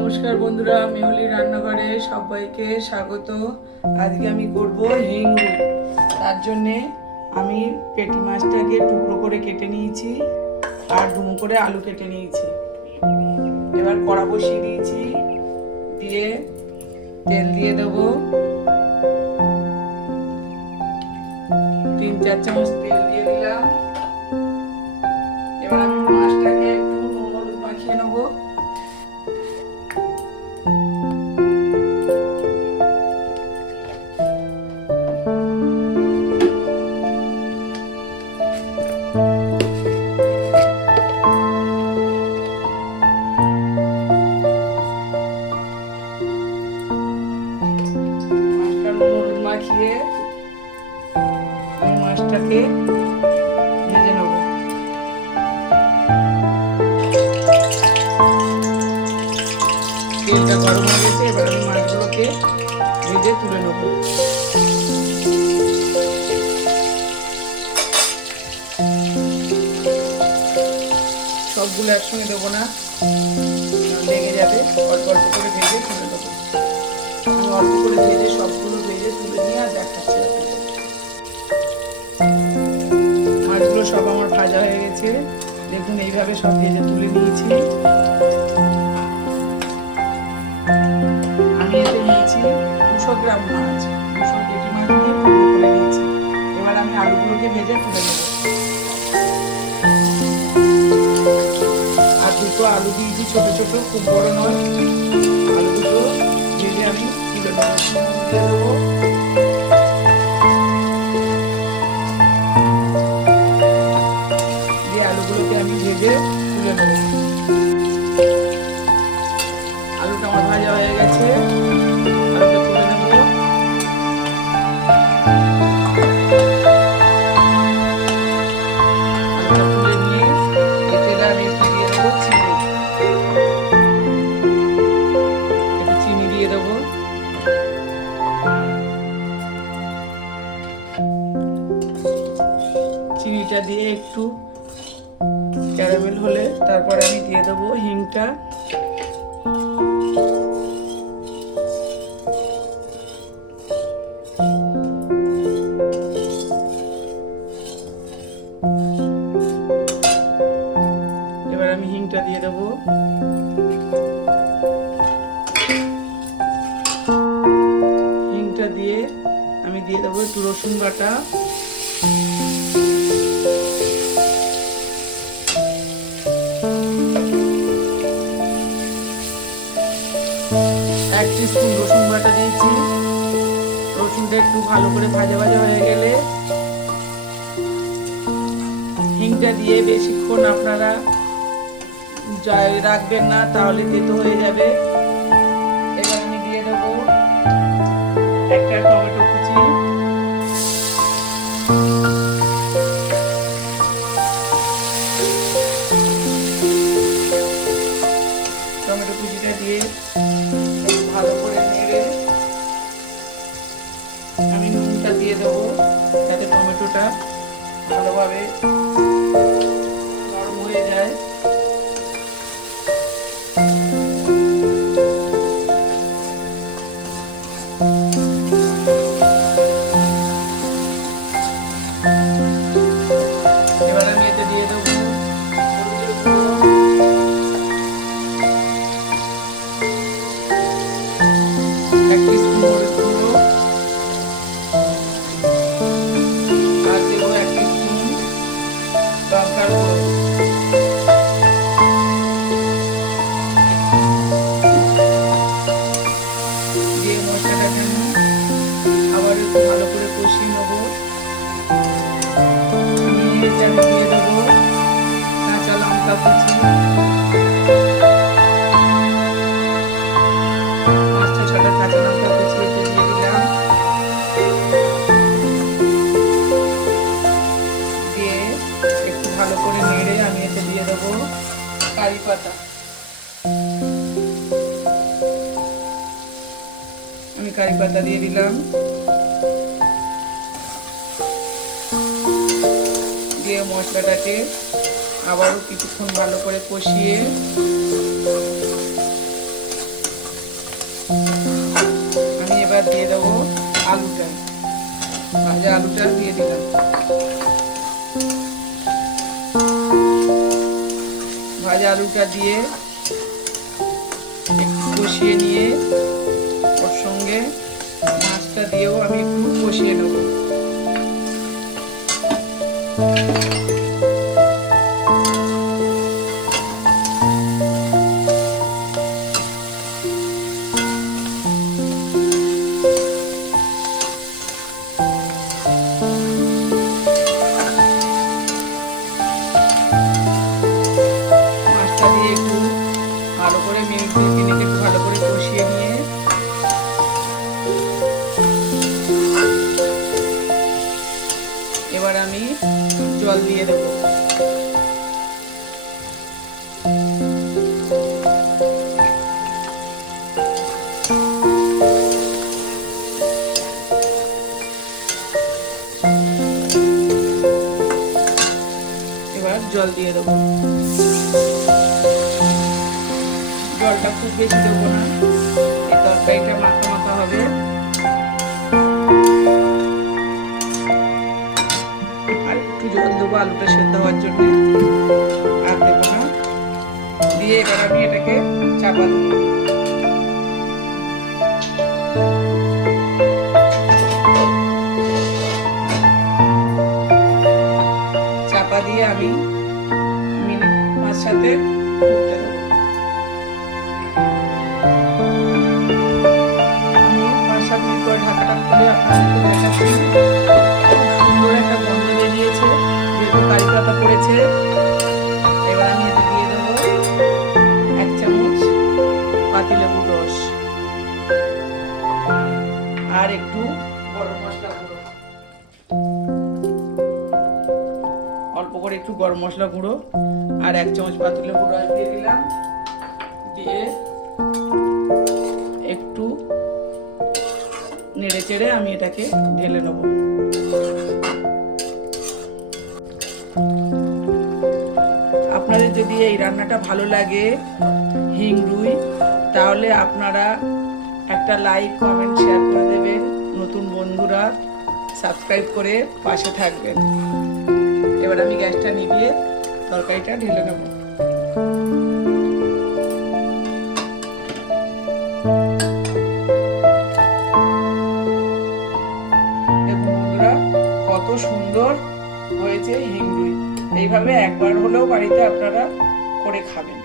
নমস্কার বন্ধুরা, মেহুলি রান্নাঘরে সবাইকে স্বাগত। আজকে আমি করব হিংড়ু। তার জন্যে আমি পেটি মাছটাকে টুকরো করে কেটে নিয়েছি আর ডুমো করে আলু কেটে নিয়েছি। এবার কড়া বসিয়ে দিয়েছি, দিয়ে তেল দিয়ে দেবো 3-4 চামচ তেল দিয়ে দিলাম। এবার আমি মাছটাকে একটু নুন হলুদ মাখিয়ে নেবো। মাখিয়ে আমি মাছটাকে ভেজে নেব। তেলটা গরম হয়ে গেছে, এবার আমি মাছগুলোকে ভেজে তুলে নেব। সবগুলো একসঙ্গে দেবো না, লেগে যাবে। অল্প অল্প করে ভেজে তুলে দেবো। আমি অল্প করে ভেজে সবগুলো ভেজে তুলে নিয়ে আর দেখাচ্ছি। মাছগুলো সব আমার ভাজা হয়ে গেছে, দেখুন এইভাবে সব ভেজে তুলে নিয়েছি। আমি এতে নিয়েছি 200 গ্রাম মাছ, 200 পেটি মাছ নিয়ে টুকরো করে নিয়েছি। এবার আমি আলুগুলোকে ভেজে তুলে নেব। আর দুটো আলু দিয়েছি ছোট ছোট, খুব বড় নয়। আলু দুটো ভেজে আমি তুলে নেব। দিয়ে দেবো আলুগুলোকে আমি ভেজে তুলে নেব। আলুটা আমার ভাজা হয়ে গেছে, আলুটা তুলে নেব। আলুটা তুলে নিয়ে এতে আমি একটু দিয়ে দেবো চিনি দিয়ে দেবো। চিনিটা দিয়ে একটু ক্যারামেল হলে তারপর আমি দিয়ে দেবো হিংটা। এবার আমি হিংটা দিয়ে দেবো। হিংটা দিয়ে আমি দিয়ে দেবো একটু রসুন বাটা, এক টিস্পুন রসুন বাটা দিয়েছি। রসুনটা একটু ভালো করে ভাজা ভাজা হয়ে গেলে হিংটা দিয়ে বেশিক্ষণ আপনারা রাখবেন না, তাহলে তেতো হয়ে যাবে। এবার আমি দিয়ে দেবো একটা টমেটো কুচি, টমেটো কুচিটা দিয়ে ভালো করে নেড়ে আমি নুনটা দিয়ে দেবো, যাতে টমেটোটা ভালোভাবে নরম হয়ে যায়। এবার আমি এতে দিয়ে দেবো এক টিস্পুন হলুদ গুঁড়ো, আর দেবো এক টিস্পুন লঙ্কার গুঁড়ো। দিয়ে মশলাটাকে আবার একটু ভালো করে কষিয়ে নেবো। এতে আমি দিয়ে দেবো কাঁচা লঙ্কা কুচি, 5-6টা কাঁচা লঙ্কা কুচি এতে দিয়ে দিলাম। দিয়ে একটু ভালো করে নেড়ে আমি এতে দিয়ে দেবো কারি পাতা। আমি কারি পাতা দিয়ে দিলাম। দিয়ে মশলাটাকে আবারও কিছুক্ষণ ভালো করে কষিয়ে আমি এবার দিয়ে দেবো আলুটা, ভাজা আলুটা দিয়ে দিলাম। ভাজা আলুটা দিয়ে একটু কষিয়ে নিয়ে ওর সঙ্গে মাছটা দিয়েও আমি একটু কষিয়ে নেব। মাছটা দিয়ে একটু ভালো করে মিনিট 2-3 একটু ভালো করে কষিয়ে নিয়ে এবার আমি জল দিয়ে দেবো। এবার জল দিয়ে দেবো। জলটা খুব বেশি দেবো না, এই তরকারিটা মাখা মাখা হবে। আর একটু জল দেবো আলুটা সেদ্ধ হওয়ার জন্য, আর দেবো না। দিয়ে এবার আমি এটাকে চাপা দেবো। চাপা দিয়ে আমি মিনিট 5-7 ফুটতে দেবো। আমি 5-7 মিনিট পরে ঢাকাটা খুলে আপনাদেরকে দেখাচ্ছি। খুব সুন্দর একটা গন্ধ বেরিয়েছে, যেহেতু কারি পাতা পড়েছে। এবার আমি এতে দিয়ে দেবো 1 চামচ পাতিলেবুর রস আর একটু গরম মশলা গুঁড়ো, অল্প করে একটু গরম মশলা গুঁড়ো আর 1 চামচ পাতিলেবুর রস দিয়ে দিলাম। দিয়ে একটু নেড়ে চেড়ে আমি এটাকে ঢেলে নেব। আপনাদের যদি এই রান্নাটা ভালো লাগে হিং রুই, তাহলে আপনারা একটা লাইক কমেন্ট শেয়ার করে দেবেন। নতুন বন্ধুরা সাবস্ক্রাইব করে পাশে থাকবেন। এবার আমি গ্যাসটা নিভিয়ে তরকারিটা ঢেলে নেব। দেখুন বন্ধুরা, কত সুন্দর হয়েছে হিং রুই। এইভাবে একবার হলেও বাড়িতে আপনারা করে খাবেন।